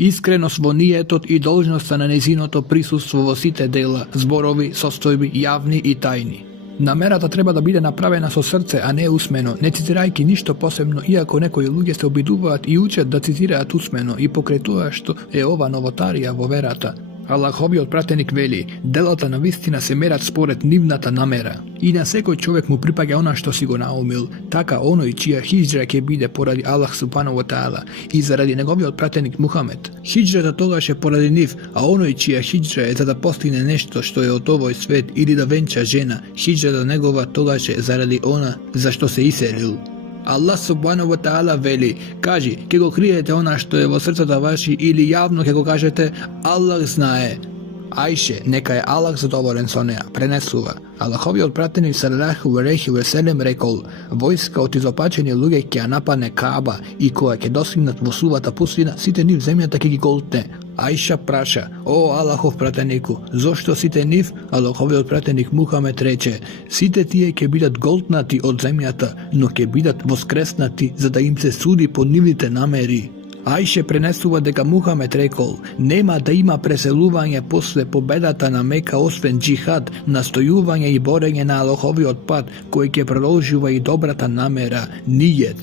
Искреност во ниетот и должноста на незиното присуство во сите дела, зборови, состојби, јавни и тајни. Намерата треба да биде направена со срце, а не усмено, не цитирајќи ништо посебно, иако некои луѓе се обидуваат и учат да цитираат усмено и покрај тоа што е ова новотарија во верата. Аллаховиот пратеник вели, делата на вистина се мерат според нивната намера. И на секој човек му припаѓа она што си го наумил, така оној чија хиџра ќе биде поради Аллах субхану ва таала и заради неговиот пратеник Мухамед. Хиџрата тогаш е поради нив, а оној чија хиџра е за да постигне нешто што е од овој свет или да венча жена, хиџрата негова тогаш е заради она за што се иселил. Аллах субхану ва таала вели, кажи, ке го криете она што е во срцата ваши или јавно ке го кажете, Аллах знае. Ајше, нека е Аллах задоволен со неа, пренесува. Аллаховиот пратеник салалаху алейхи ва селем рекол, војска од изопачени луѓе ќе ја нападне Кааба и кога ќе достигнат во сувата пустина, сите нив земјата ќе ги голтне. Ајша праша, о Аллахов пратенику, зошто сите нив? Аллаховиот пратеник Мухамед рече, сите тие ќе бидат голтнати од земјата, но ќе бидат воскреснати за да им се суди по нивните намери. Ајше пренесува дека Мухамед рекол, нема да има преселување после победата на Мека освен джихад, настојување и борење на Аллаховиот пат, кој ќе продолжува и добрата намера, нијет.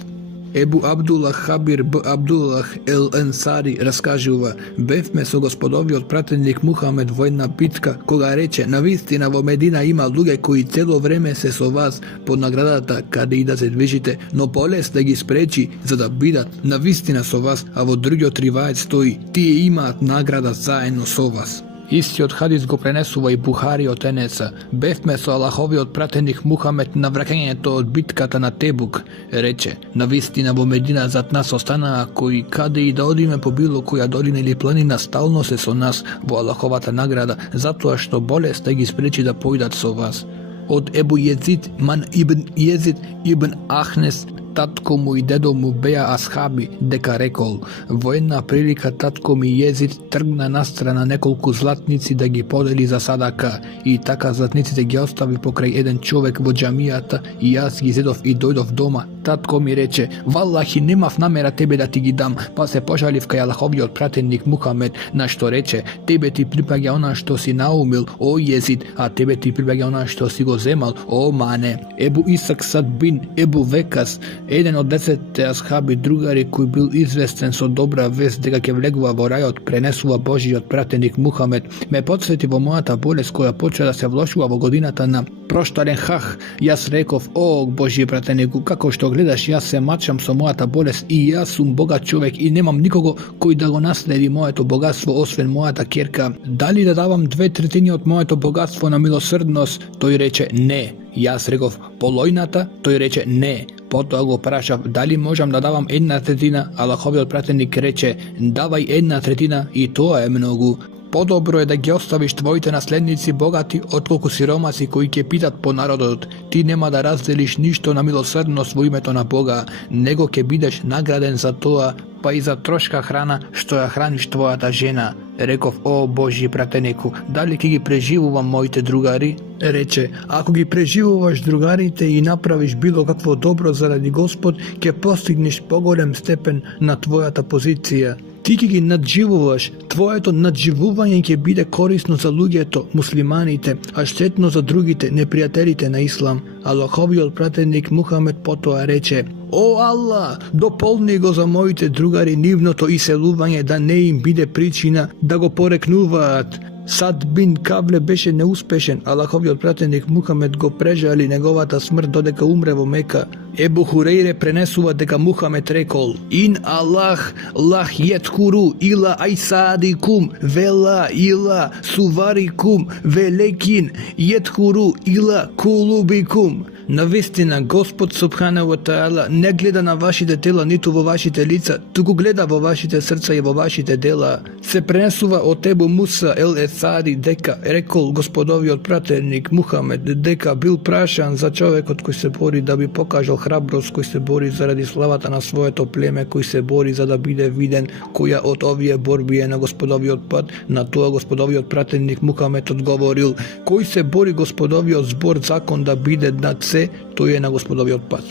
Ебу Абдуллах Хабир б. Абдуллах ел Ансари раскажува, бевме со господовиот пратеник Мухамед во една битка, кога рече, навистина во Медина има луѓе кои цело време се со вас под наградата каде и да се движите, но болест да ги спречи за да бидат навистина со вас, а во другиот ривајет стои, тие имаат награда заедно со вас. Истиот хадис го пренесува и Бухари од Енеса. Бевме со Аллаховиот пратеник Мухамед на враќањето од битката на Тебук. Рече, навистина во Медина зад нас останаа кои каде и да одиме по било која долина или планина стално се со нас во Аллаховата награда, затоа што болест да ги спречи да појдат со вас. Од Ебу Језид Ман ибн Језид ибн Ахнес, татко му и дедо му беа асхаби, дека рекол, во една прилика татко ми Језид тргна настрана неколку златници да ги подели за садака и така златниците ги остави покрај еден човек во џамијата и јас ги зедов и дојдов дома. Татко ми рече, валлахи немав намера тебе да ти ги дам, па се пожалив кај Аллаховиот пратеник Мухамед, на што рече, тебе ти припаѓа она што си наумил, о Језид, а тебе ти припаѓа она што си го земал, о мане. Ебу Исак Сад бин Ебу Векас, еден од 10 асхаби другари кој бил известен со добра вест дека ќе влегува во рајот, пренесува Божиот пратеник Мухамед, ме потсети во мојата болест која почна да се влошува во годината на проштален хах. Јас реков, о Божи пратенику, како што гледаш, јас се мачам со мојата болест и јас сум богат човек и немам никого кој да го наследи моето богатство освен мојата ќерка. Дали да давам 2/3 од моето богатство на милосрдност? Тој рече не. Јас реков полојната, тој рече не. Потоа го прашав дали можам да давам 1/3, Аллаховиот пратеник рече давај 1/3 и тоа е многу. Подобро е да ги оставиш твоите наследници богати отколку сиромаси кои ќе питат по народот. Ти нема да разделиш ништо на милосрдност во името на Бога, него ќе бидеш награден за тоа, па и за трошка храна што ја храниш твојата жена. Реков, о Божи пратенику, дали ќе ги преживувам моите другари? Рече, ако ги преживуваш другарите и направиш било какво добро заради Господ, ќе постигнеш поголем степен на твојата позиција. Ти ќе ги надживуваш, твоето надживување ќе биде корисно за луѓето, муслиманите, а штетно за другите, непријателите на Ислам. Аллаховиот пратеник Мухамед потоа рече, о Аллах, дополни го за моите другари нивното иселување да не им биде причина да го порекнуваат. Сад бин Кавле беше неуспешен, Аллаховиот пратеник Мухамед го прежали неговата смрт додека умре во Мека. Ебу Хурейре пренесува дека Мухамед рекол, ин Аллах лах јеткуру ила айсадикум вела ила суварикум велекин јеткуру ила кулубикум. Навистина, Господ Субхана ва Таала не гледа на вашите тела ниту во вашите лица, туку гледа во вашите срца и во вашите дела. Се пренесува од Ебу Муса ел Есари дека рекол Господовиот пратеник Мухамед дека бил прашан за човекот кој се бори да би покажал храброст, кој се бори заради славата на своето племе, кој се бори за да биде виден, која од овие борби е на Господовиот пат. На тоа Господовиот пратеник Мухамед одговорил, кој се бори Господовиот збор закон да биде над се, тој е на Господовиот пат.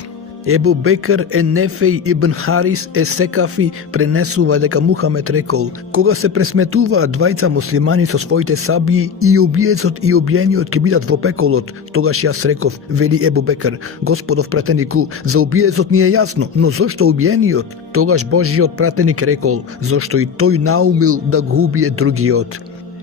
Ebu Bekr Nefej ibn Haris Sekafi prenесува дека Мухамед рекол: кога се пресметуваат двајца муслимани со своите сабии и убиецот и убиениот ќе бидат во пеколот, тогаш јас реков, вели Ебу Бекр, Господов пратенику, за убиецот ни е јасно, но зошто убиениот? Тогаш Божиот пратеник рекол, зошто и тој наумил да го убие другиот.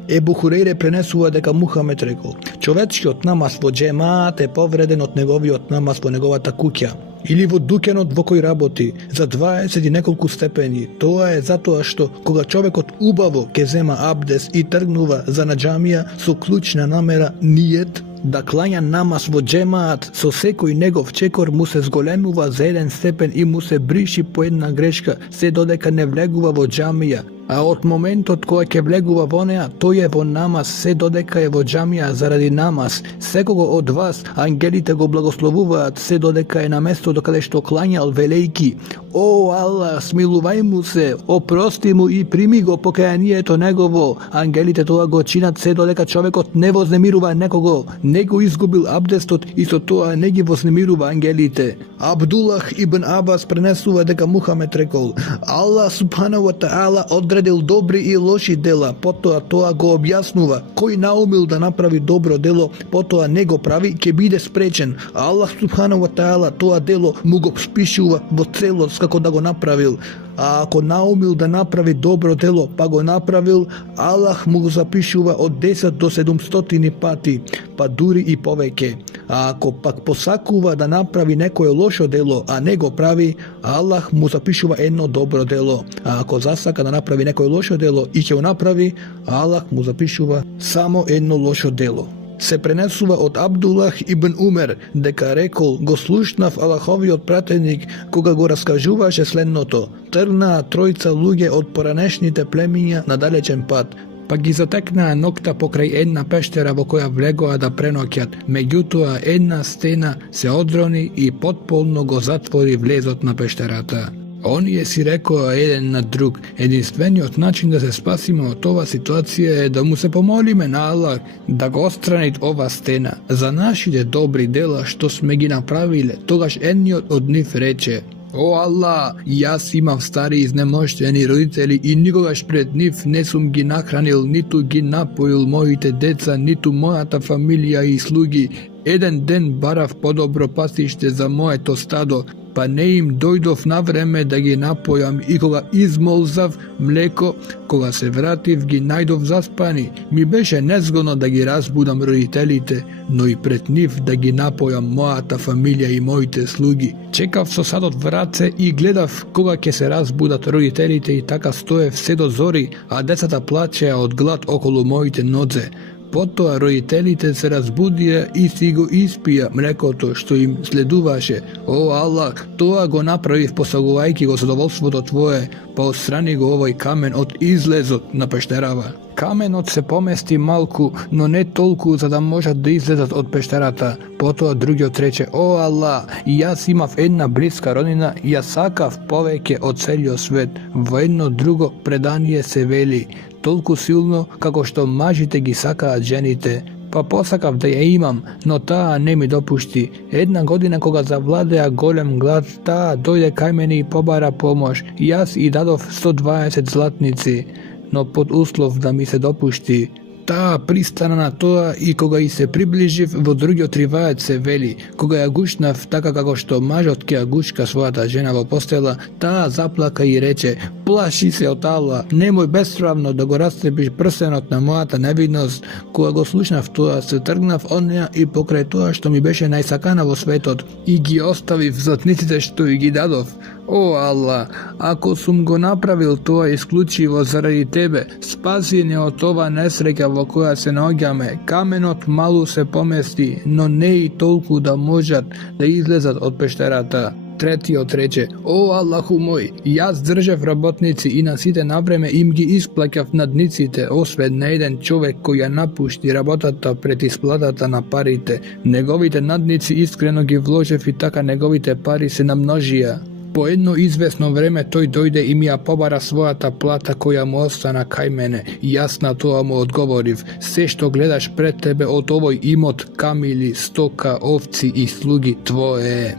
Ебу Хурейре пренесува дека Мухамед рекол: човечкиот намаз во джемаат е повреден од неговиот намаз во неговата куќа или во дуќанот во кој работи за 20 и неколку степени. Тоа е затоа што кога човекот убаво ќе зема абдес и тргнува за на џамија со клучна намера ниет да клања намаз во джемаат, со секој негов чекор му се зголемува за 1 степен и му се бриши по една грешка, се додека не влегува во џамија. А од моментот кога ќе влегува во неа, тој е во намаз, се додека е во џамија заради намаз. Секого од вас ангелите го благословуваат, се додека е на место докаде што клањал, велејки: о Аллах, смилувај му се, опрости му и прими го покајанието негово. Ангелите тоа го чинат се додека човекот не вознемирува некого, не го изгубил абдестот и со тоа не ги вознемирува ангелите. Абдуллах ибн Абас пренесува дека Мухамед рекол: Аллах субханаху ва таала одредил добри и лоши дела, потоа тоа го објаснува. Кој наумил да направи добро дело, потоа не го прави, ќе биде спречен. Аллах субханаху ва таала тоа дело му го спишува во целост како да го направил. А ако наумил да направи добро дело, па го направил, Аллах му го запишува од 10 до 700 пати, па дури и повеќе. А ако пак посакува да направи некое лошо дело, а не го прави, Аллах му запишува едно добро дело. А ако засака да направи некое лошо дело и ќе го направи, Аллах му запишува само едно лошо дело. Се пренесува од Абдуллах ибн Умер дека рекол: го слушнав Аллаховиот пратеник кога го раскажуваше следното: тргнаа тројца луѓе од поранешните племиња на далечен пат, па ги затекнаа ноќта покрај една пештера во која влегоа да преноќат. Меѓутоа една стена се одрони и потполно го затвори влезот на пештерата. Оние си рекоа еден на друг: единствениот начин да се спасиме од ова ситуација е да му се помолиме на Аллах да го отстрани ова стена за нашите добри дела што сме ги направиле. Тогаш едниот од нив рече: о Аллах, јас имам стари изнемоштени родители и никогаш пред нив не сум ги нахранил, ниту ги напоил моите деца, ниту мојата фамилија и слуги. Еден ден барав подобро пасиште за моето стадо, па не им дојдов на време да ги напојам и кога измолзав млеко, кога се вратив ги најдов заспани. Ми беше незгодно да ги разбудам родителите, но и пред нив да ги напојам мојата фамилија и моите слуги. Чекав со садот в раце и гледав кога ќе се разбудат родителите и така стоев се до зори, а децата плачеа од глад околу моите нозе. Потоа родителите се разбудија и си го испија млекото што им следуваше. О Аллах, тоа го направив посагувајќи го задоволството Твое, па отстрани го овој камен од излезот на пештерава. Каменот се помести малку, но не толку за да можат да излезат од пештерата. Потоа другиот рече: о Аллах, јас имав една блиска роднина, ја сакав повеќе од целиот свет. Во едно друго предание се вели: толку силно како што мажите ги сакаат жените. Па посакав да ја имам, но таа не ми допушти. Една година кога завладеа голем глад, таа дојде кај мене и побара помош. Јас и дадов 120 златници, но под услов да ми се допушти. Таа пристана на тоа и кога и се приближив, во другиот ривајат се вели: кога ја гушнав така како што мажот ќе ја гушка својата жена во постела, таа заплака и рече: плаши се од Аллах, немој бесправно да го растрепиш прстенот на мојата невидност. Кога го слушнав тоа, се тргнав од неа и покрај тоа што ми беше најсакана во светот, и ги оставив златниците што и ги дадов. О Аллах, ако сум го направил тоа исклучиво заради Тебе, спаси не од ова несреќа во која се наоѓаме. Каменот малу се помести, но не и толку да можат да излезат од пештерата. Третиот рече: о Аллаху мој, јас држав работници и на сите навреме им ги исплаќав надниците, освен на еден човек кој ја напушти работата пред исплатата на парите. Неговите надници искрено ги вложев и така неговите пари се намножија. По едно известно време тој дојде и ми ја побара својата плата која му остана кај мене. Јас на тоа му одговорив: се што гледаш пред тебе од овој имот, камили, стока, овци и слуги твое е.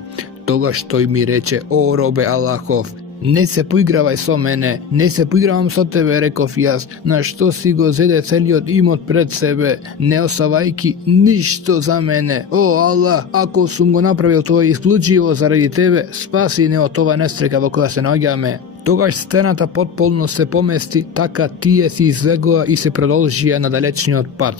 Тогаш тој ми рече: о робе Аллахов, не се поигравај со мене, не се поигравам со тебе, реков јас, на што си го зеде целиот имот пред себе, не оставајки ништо за мене. О Аллах, ако сум го направил тоа исклучиво заради тебе, спаси не од ова нестрека во која се наоѓаме. Тогаш стената потполно се помести, така тие си излегоа и се продолжија на далечниот пат.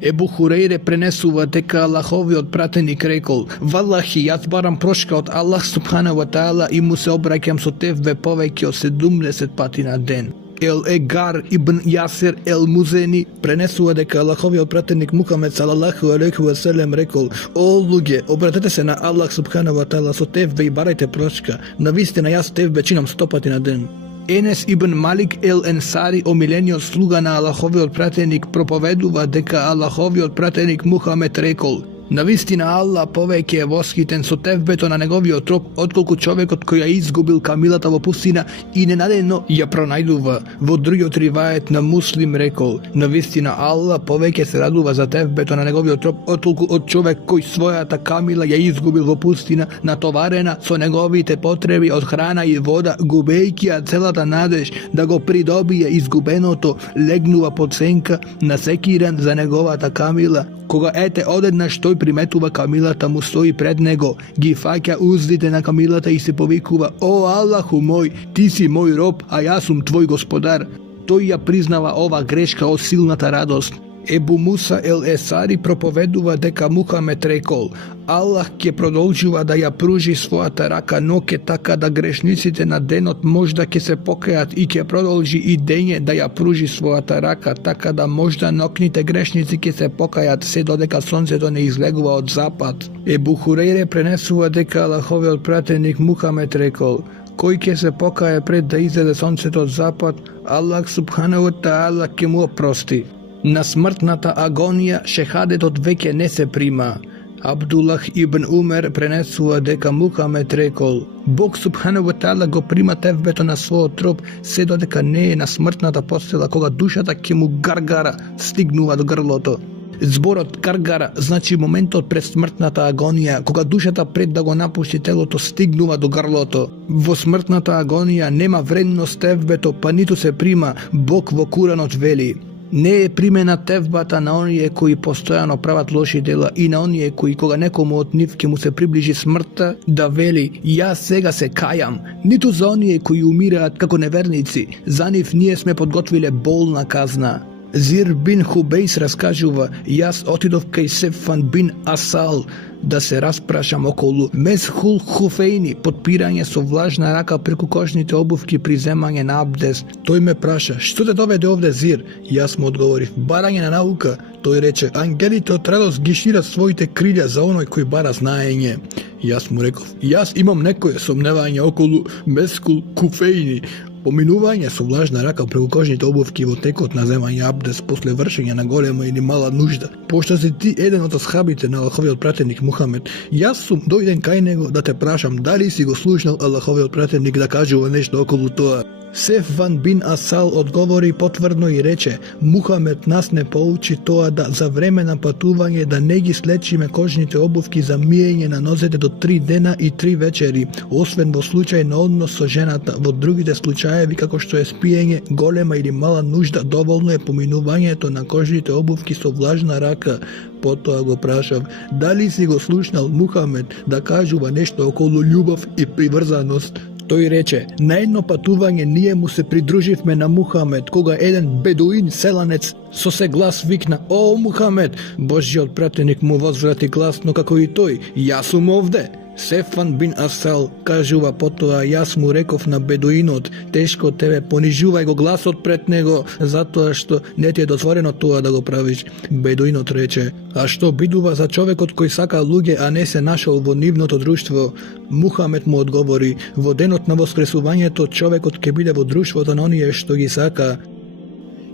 Ебу Хурейре пренесува дека Аллаховиот пратеник рекол: Валлахи, јас барам прошка од Аллах субхана ва таала и му се обраќам со тевбе повеќе од 70 пати на ден. Ел Егар ибн Јасир ел Музени пренесува дека Аллаховиот пратеник Мухамед салалаху алейхи ва селем рекол: О луѓе, обратете се на Аллах субхана ва таала со тевбе и барајте прошка. Навистина јас тевбе чинам 100 пати на ден. Енес ибн Малик ел Енсари, омилениот слуга на Аллаховиот пратеник, проповедува дека Аллаховиот пратеник Мухамед рекол: Навистина Аллах повеќе е восхитен со тевбето на неговиот троп, отколку човекот кој ја изгубил камилата во пустина и ненадено ја пронајдува. Во другиот ривајет на Муслим рекол: Навистина Аллах повеќе се радува за тевбето на неговиот троп, отколку од човек кој својата камила ја изгубил во пустина, натоварена со неговите потреби од храна и вода, губејќи ја целата надеж да го придобие изгубеното, легнува под сенка, насекиран за неговата камила. Кога ете одеднаш тој приметува камилата му стои пред него, ги фаќа уздите на камилата и се повикува: О Аллаху мој, ти си мој роб, а јас сум твој господар. Тој ја признава ова грешка од силната радост. Ебу Муса ел Есари проповедува дека Мухамед рекол: Аллах ќе продолжува да ја пружи својата рака, но ќе така да грешниците на денот можда ќе се покајат и ќе продолжи и дење да ја пружи својата рака, така да можда нокните грешници ќе се покајат се додека сонцето не излегува од запад. Ебу Хурейре пренесува дека Аллаховиот пратеник Мухамед рекол: Кој ќе се покае пред да излезе сонцето од запад, Аллах субхана ва таала ќе му опрости. На смртната агонија шехадетот веќе не се прима. Абдуллах ибн Умер пренесува дека Мухамед рекол: Бог субхана ва таала го прима тевбето на својот троп се додека не е на смртната постела, кога душата ќе му гаргара стигнува до грлото. Зборот гаргара значи моментот пред смртната агонија, кога душата пред да го напушти телото стигнува до грлото. Во смртната агонија нема вредност тевбето, па ниту се прима. Бог во Куранот вели: Не е примена тевбата на оние кои постојано прават лоши дела и на оние кои кога некому од нив ќе му се приближи смртта, да вели: Јас сега се кајам. Ниту за оние кои умираат како неверници, за нив ние сме подготвиле болна казна. Зир бин Хубейс раскажува: Јас отидов кај Сефан бин Асал да се распрашам околу месхул хуфејни, подпирање со влажна рака преку кожните обувки при земање на абдес. Тој ме праша: Што те доведе овде, Зир? Јас му одговорив: Барање на наука. Тој рече: Ангелите од радост ги шират своите крилја за оној кој бара знаење. Јас му реков: Јас имам некое сомневање околу месхул хуфејни, поминување со влажна рака преку кожните обувки во текот на земање абдес после вршење на голема или мала нужда. Пошто си ти еден од асхабите на Аллаховиот пратеник Мухамед, јас сум дојден кај него да те прашам дали си го слушнал Аллаховиот пратеник да кажува нешто околу тоа. Сефван бин Асал одговори потврдно и рече: Мухамед нас не поучи тоа да за време на патување да не ги слечиме кожните обувки за миење на нозете до 3 дена и 3 вечери, освен во случај на однос со жената. Во другите случаеви, како што е спиење, голема или мала нужда, доволно е поминувањето на кожните обувки со влажна рака. Потоа го прашав: дали си го слушнал Мухамед да кажува нешто околу љубов и приврзаност? Тој рече: на едно патување ние му се придруживме на Мухамед, кога еден бедуин селанец со се глас викна: О Мухамед! Божјиот пратеник му возврати гласно како и тој: Јас сум овде. Сефан бин Асал кажува потоа: Јас му реков на бедуинот: Тешко тебе, понижувај го гласот пред него, затоа што не ти е дозволено тоа да го правиш. Бедуинот рече: А што бидува за човекот кој сака луѓе, а не се нашол во нивното друштво? Мухамед му одговори: Во денот на воскресувањето човекот ќе биде во друштвото на оние што ги сака.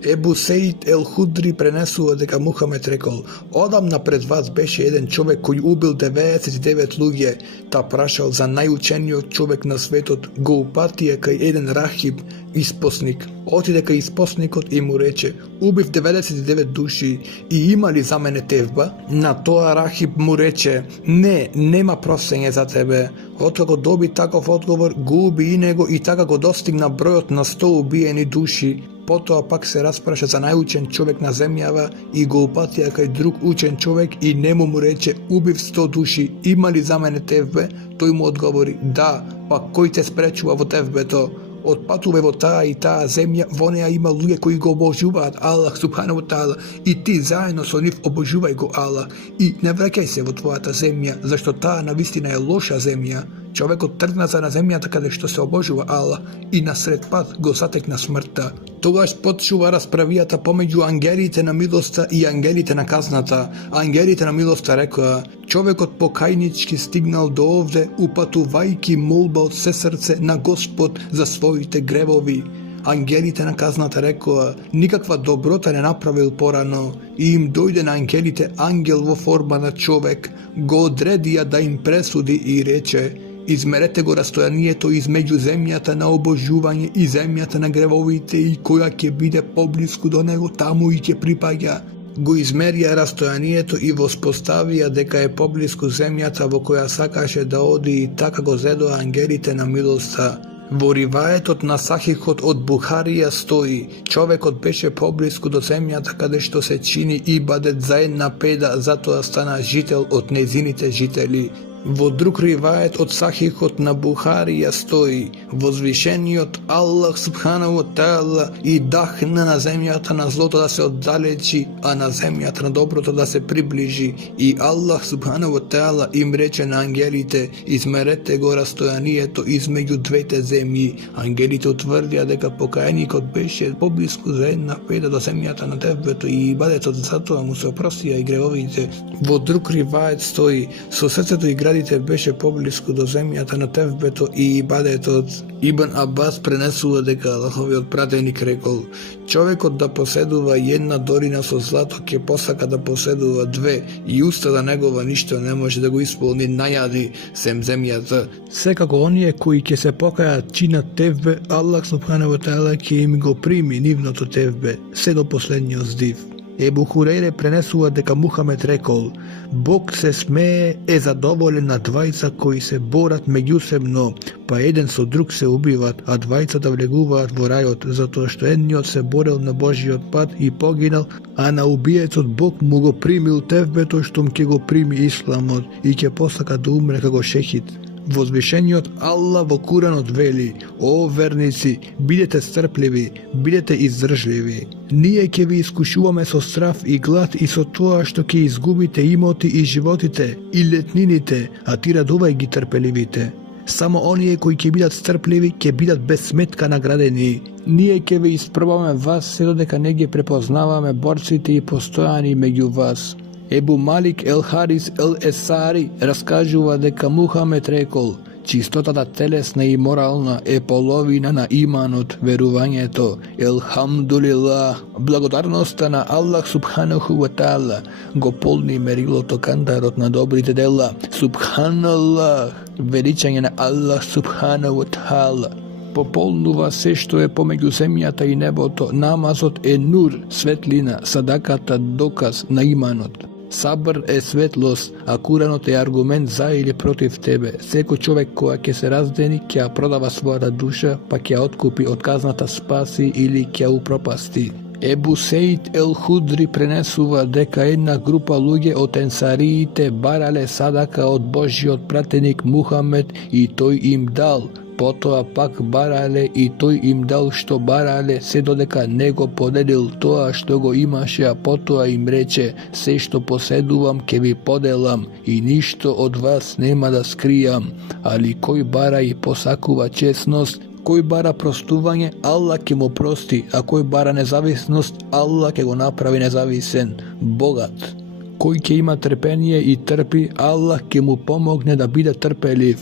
Ебу Сеид ел Худри пренесува дека Мухамед рекол: "Одамна пред вас беше еден човек кој убил 99 луѓе, та прашал за најучениот човек на светот, го упатија кај еден рахиб, испосник. Отиде кај испосникот и му рече: убив 99 души и има ли за мене тевба?" На тоа рахиб му рече: "Не, нема просење за тебе." Откако доби таков одговор, го уби и него и така го достигна бројот на 100 убиени души. Потоа пак се распраша за најучен човек на земјава и го упатија кај друг учен човек и нему му рече: "Убив 100 души, има ли за мене тевбе?" Тој му одговори: "Да, па кој те спречува во тевбето? Отпатуве во таа и таа земја, во неа има луѓе кои го обожуваат Аллах субханаху ва таала и ти заедно со нив обожувај го Аллах и не враќај се во твојата земја, зашто таа навистина е лоша земја." Човекот тргна за на земјата каде што се обожува Аллах и насред пат го затекна смртта. Тогаш почува расправијата помеѓу ангелите на милоста и ангелите на казната. Ангелите на милоста рекоа: "Човекот покајнички стигнал до овде, упатувајќи молба од се срце на Господ за своите гревови." Ангелите на казната рекоа: "Никаква доброта не направил порано." И им дојде на ангелите ангел во форма на човек, го одредија да им пресуди и рече: "Измерете го растојанието измеѓу земјата на обожување и земјата на гревовите и која ќе биде поблиску до него, таму и ќе припаѓа." Го измерија растојанието и воспоставија дека е поблиску земјата во која сакаше да оди и така го зедоа ангелите на милоста. Во риваетот на Сахихот од Бухарија стои: "Човекот беше поблиску до земјата каде што се чини ибадет за една педа, затоа стана жител од незините жители." Во друг ривает од Сахихот на Бухарија стои: "Возвишениот Аллах субханаху ва таала и дахна на земјата на злото да се оддалечи, а на земјата на доброто да се приближи. И Аллах субханаху ва таала им рече на ангелите: измерете го растојанието измеѓу двете земји." Ангелите утврдија дека покајникот беше поблиску за една педа до земјата на тевбето и ибадетот, затоа му се опростија и гревовите. Во друг ривает стои: "Со срцето и градите беше поблиску до земјата на тевбето и ибадетот." Ибн Абас пренесува дека Аллаховиот пратеник рекол: "Човекот да поседува една дорина со злато ќе посака да поседува две и устата негова ништо не може да го исполни најади сем земјата." Секако оние кои ќе се покајат чинат тевбе, Аллах субханаху ва таала ќе им го прими нивното тевбе се до последниот здив. Ебу Хурейре пренесува дека Мухамед рекол: "Бог се смее, е задоволен на двајца кои се борат меѓусебно, па еден со друг се убиват, а двајцата влегуваат во рајот, затоа што едниот се борел на Божиот пат и погинал, а на убиецот Бог му го примил тевбето штом ќе го прими исламот и ќе посака да умре како шехид." Возвишениот Аллах во Куранот вели: "О верници, бидете стрпливи, бидете издржливи. Ние ќе ви искушуваме со страф и глад и со тоа што ќе изгубите имоти и животите и летнините, а ти радувај ги трпеливите. Само оние кои ќе бидат стрпливи ќе бидат без сметка наградени. Ние ќе ви испробаме вас се додека не ги препознаваме борците и постојани меѓу вас." Ебу Малик ел Харис ел Есари раскажува дека Мухамед рекол: "Чистотата телесна и морална е половина на иманот, верувањето. Елхамдулилах, благодарноста на Аллах субханаху ва таала го полни мерилото кандарот на добрите дела. Субханаллах, величање на Аллах субханаху ва таала пополнува се што е помеѓу земјата и небото. Намазот е нур, светлина, садаката доказ на иманот. Сабр е светлост, а Куранот е аргумент за или против тебе. Секој човек која ќе се раздени, ќе ја продава својата душа, па ќе ја откупи од казната спаси или ќе ја упропасти." Ебу Сеид ел Худри пренесува дека една група луѓе од енсариите барале садака од Божиот пратеник Мухамед и тој им дал. Потоа пак барале и тој им дал што барале, се додека не го поделил тоа што го имаше, а потоа им рече: "Се што поседувам ќе ви поделам и ништо од вас нема да скријам. Али кој бара и посакува чесност, кој бара простување, Аллах ќе му прости, а кој бара независност, Аллах ќе го направи независен, богат. Кој ќе има трпение и трпи, Аллах ќе му помогне да биде трпелив."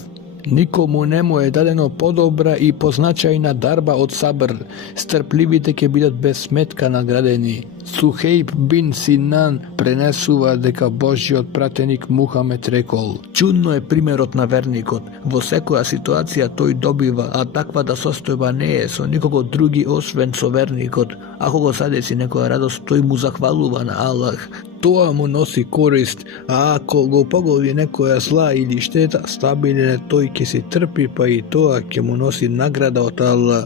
Nikomu nemu je dadeno podobra i poznačajna darba od sabr. Strplivite ke bidat bez smetka nagradeni. Suhejb bin Sinan prenesuva deka Božji odpratenik Muhamed rekol: Čudno je primjerot na vernikot. Vo sekoja situacija toj dobiva, a takva da sostojba ne je so nikogo drugi osven so vernikot. Ako go sadesi nekoja radost, toj mu zahvaluva na Allah. To mu nosi korist, a ako go pogodi nekoja zla ili šteta, stabilne toj ki si trpi, pa i to ke mu nosi nagrada od Allah.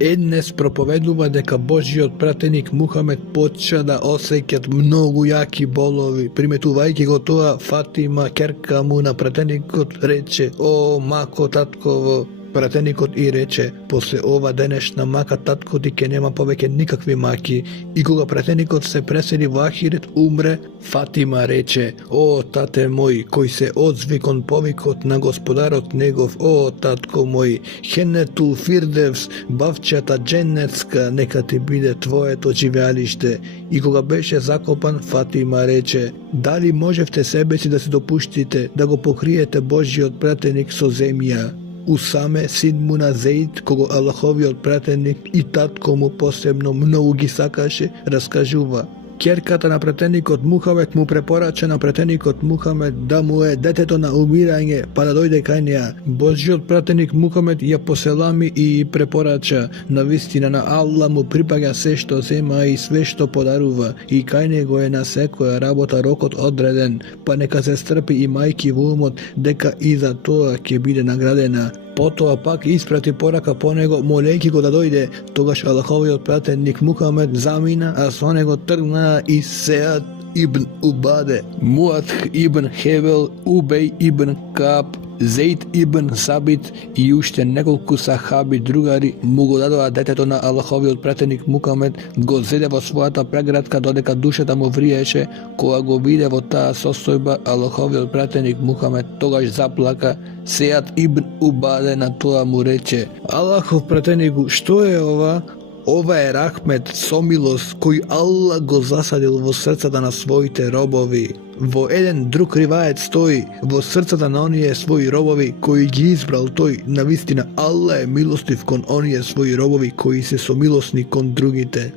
Ednes propoveduva deka Božji odpratenik Muhamed poča da osekjat mnogu jaki bolovi. Primetuvajki go toa Fatima, kerka mu na pratenikot reče: O mako tatkovo. Pratenikot i reče: posle ova denešna maka tatko ti ke nema poveke nikakvi maki. I koga pratenikot se preseli v ahiret umre, Fatima reče: O tate moj, koji se odzvikon povikot na gospodarot njegov, o tatko moj, Hennetul Firdevs, bavčata dženecka, neka ti bide tvoje to živjalište. I koga beše zakopan, Fatima reče: da li možete sebeci da se dopuštite, da go pokrijete Božji odpratenik so zemlja? Usame sin mu na Zeid, kogo Allahovi odpratenik i tatko mu posebno mnogi sakaše, raskažuva. Kjerkata na pratenikot Muhamed mu preporača na pratenikot Muhamed da mu je deteto na umiranje pa da dojde kaj nja. Božji odpratenik Muhamed je poselami i preporača na vistina na Allah mu pripaga sve što zema i sve što podaruva i kaj nego je na sekoja rabota rokot odreden, pa neka se strpi i majki vumot deka iza toa ke bide nagradena. Potom pak isprati poraka po nego molejki go da dojde, togaš Allahovi odpratenik Muhamed zamina, a s onego trgna i Sead ibn Ubade, Muadh ibn Hebel, Ubej ibn Kab, Zeid ibn Sabit i ušte nekoliko sahabi drugari mu go dadova deteto na Allahovi odpratenik Muhamed go zede vo svojata pregratka dodeka dušeta mu vriješe, koja go vide vo ta sostojba Allahovi odpratenik Muhamed togaš zaplaka. Sead ibn Ubade na toa mu reče: Allahov prateniku, što je ova? Ova je rahmet, somilost koji Allah go zasadil vo srca da nasvojite robovi. Vo jedan drug rivajet stoji, vo srca da na onije svoji robovi koji gi izbral toj, na vistina Allah je milostiv kon onije svoji robovi koji se so milosni kon drugite.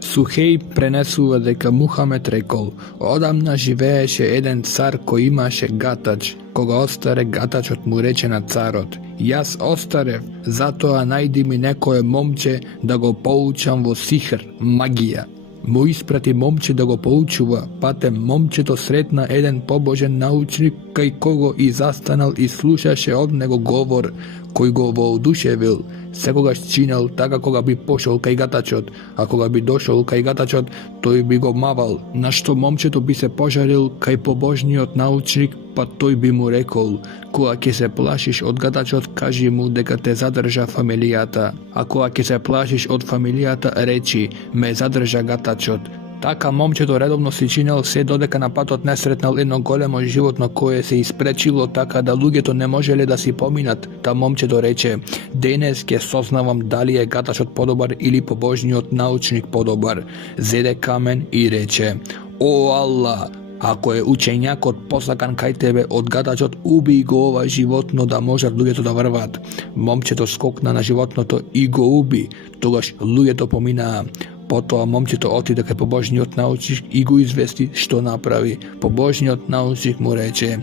Suhejb prenesuva deka Muhamed rekol: odamna živeješe jedan car koji imaše gatač, koga ostare gatačot mu reče na carot: jas ostarev, zato a najdi mi nekoje momče da go poučam vo sihr, magija. Mu isprati momče da go poučuva, pate momče to sretna jedan pobožen naučnik kaj kogo i zastanal i slušaše od nego govor koji go vo oduševil, se koga ščinal taka koga bi pošao kaj gatačot, a koga bi došao kaj gatačot, toj bi go maval, na što momčeto bi se požaril kaj pobožni od naučnik, pa toj bi mu rekol: koga ke se plašiš od gatačot, kaži mu deka te zadrža familijata, a koga ke se plašiš od familijata, reči me zadrža gatačot. Taka momčeto redovno si činil sve dodeka na patot nesretnal jedno golemo životno koje se isprečilo taka da luge to ne možele da si pominat. Ta momčeto reče: denes ke soznavam da li je gatačot podobar ili pobožni od naučnik podobar. Zede kamen i reče: o Allah, ako je učenjak od poslakan kaj tebe odgadačot, ubij go ova životno da može luge to da vrvat. Momčeto skokna na životno to i go ubi, togaš luge to pomina. Potom momčeto otide kaj pobožni od naučnik i go izvesti što napravi. Pobožni od naučnik mu reče: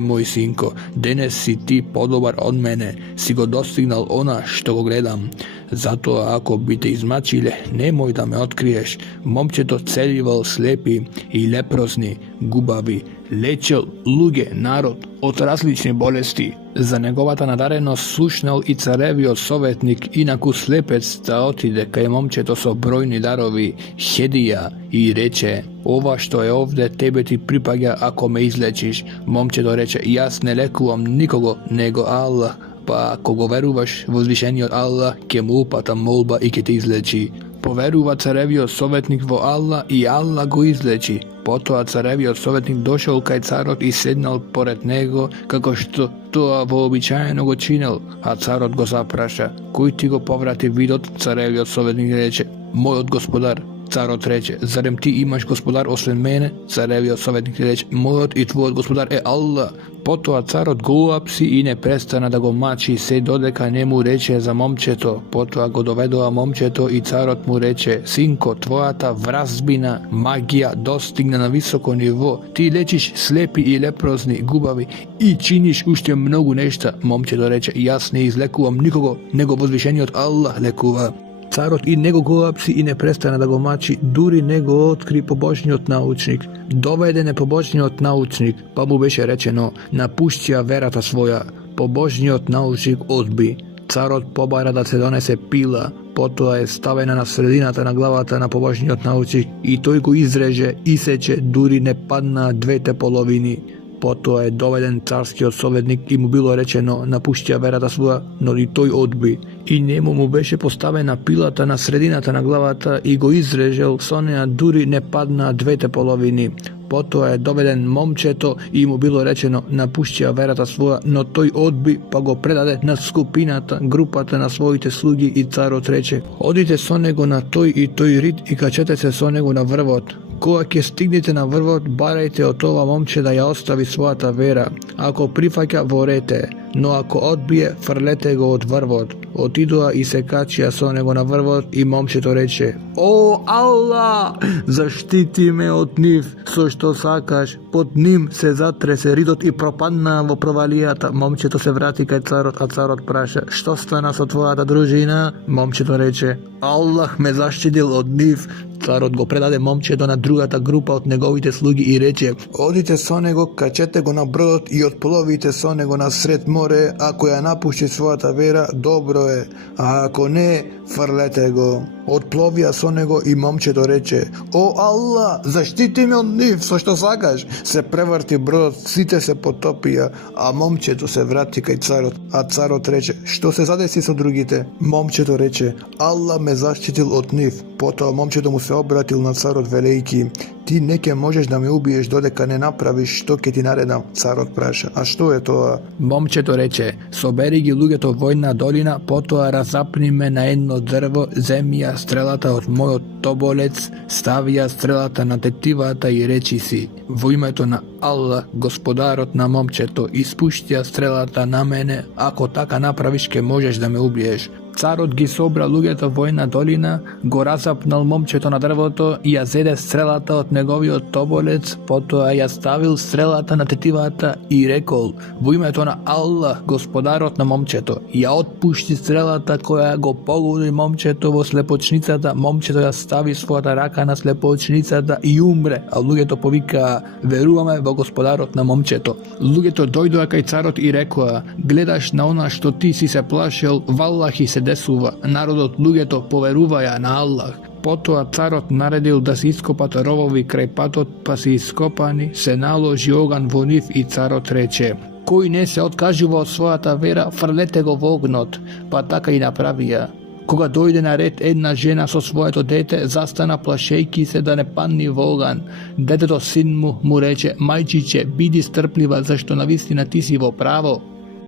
moj sinko, denes si ti podobar od mene, si go dostignal ona što go gledam. Zato ako bi te izmačile, nemoj da me otkriješ. Momčeto celival slepi i leprozni, gubavi, lečel luge narod od različne bolesti. Za njegovata nadarenost slušnal i carevio sovetnik inaku slepec da otide kaj momčeto so brojni darovi, hedija, i reče: ova što je ovde tebe ti pripaga ako me izlečiš. Momčeto reče: jas ne lekuvam nikogo nego Allah, pa ako go veruvaš v uzvišenje od Allah, ke mu upata molba i ke te izleči. Poveruva carevio sovetnik vo Allah i Allah go izleči. Potom carevio sovetnik došao kaj carot i sednal pored nego, kako što to voobičajeno go činil, a carot go zapraša: kuj ti go povrati vidot? Carevio sovetnik reče: moj od gospodar. Carot reče, zarem ti imaš gospodar osim mene? Carevio sovetnik reče, mojot i tvoj gospodar Allah. Potom carot go uapsi i ne prestana da go mači, se dodeka njemu reče za momčeto. Potom go dovedova momčeto i carot mu reče, sinko, tvoja ta vrazbina, magija dostigne na visoko nivo. Ti lečiš slepi i leprozni, gubavi i činiš ušte mnogu nešta. Momčeto reče, jas ne izlekuvam nikogo, nego vozvišenje od Allah lekuva. Carot i nego go apsi i ne prestane da go mači, duri nego otkri pobožnjot naučnik. Dovede nepobožnjot naučnik, pa mu beše rečeno, napušća verata svoja, pobožnjot naučnik odbi. Carot pobara da se donese pila, potom je stavena na sredinata na glavata na pobožnjot naučnik i toj go izreže, iseče, duri ne padna dve te polovini. Potom je doveden carski osovetnik i mu bilo rečeno napušća verata svoja, no i toj odbi. I njemu mu beše postavena pilata na sredinata na glavata i go izrežel, sonja duri ne padna dve te polovini. Potom je doveden momčeto i mu bilo rečeno napušća verata svoja, no toj odbi, pa go predade na skupinata, grupata na svojite slugi i carot reče, odite sonego na toj i toj rit i kačete se sonego na vrvot. Koak je stignite na vrvot, barajte od tova momče da ja ostavi svoja ta vera. Ako prifaka, vorete, no ako odbije, frlete go od vrvot. Otidua i se kačija sonego na vrvot i momče to reče, o Allah, zaštiti me od njih, so što sakaš, pod njim se zatrese ridot i propadna vo provalijata. Momče to se vrati kaj carot, a carot praša, što stana so tvoja ta družina? Momče to reče, Allah me zaštitil od njih. Carot go predade momčeto na drugata grupa od njegovite slugi i reče, odite sonego, kačete go na brod i otplovite sonego na sred more, ako ja napušti svoja ta vera, dobro je, a ako ne, frlete go. Otplovija sonego i momčeto reče, o Allah, zaštiti me od njih, so što sakaš. Se prevrti brod, site se potopija, a momčeto se vrati kaj carot, a carot reče, što se zadesi so drugite? Momčeto reče, Allah me zaštitil od njih. Potom momčeto mu se obratil na carot veliki, ti neke možeš da me ubiješ dodeka ne napraviš što ke ti naredam. Carot praša, a što je to? Momčeto reče, soberigi lugeto vojna dolina, potom razapni me na jedno drvo, zemlja strelata od mojot tobolec, stavija strelata na tetivata i reči si, vojma to na Allah, gospodarot na momčeto, ispuštja strelata na mene, ako taka napraviš ke možeš da me ubiješ. Carot gi sobra lugeto vojna dolina, go razapnal momčeto na drvoto i ja zede strelata od njegovio tobolec, potom ja stavil strelata na tetivata i rekol, vojma to na Allah, gospodarot na momčeto, ja otpušti strelata koja go pogodi momčetovo slepočnicata, momčeto ja stavi svoja raka na slepočnicata i umre, a lugeto povika, verujeme vo gospodarot na momčeto. Lugeto dojdu kaj carot i rekao, gledaš na ona što ti si se plašil, vallahi se desuva, narodot lugeto poveruvaja na Allah. Potom carot naredil da se iskopata rovovi kraj patot, pa si iskopani, se naloži ogan vo njih i carot reče, koji ne se odkaživo od svoja ta vera, frlete go vognot, pa taka i napravija. Koga dojde na red jedna žena so svoje to dete, zastana plašejki se da ne padni vogan. Deteto sin mu reče, majčiće, bidi strpljiva, zašto na vistina ti si vo pravo.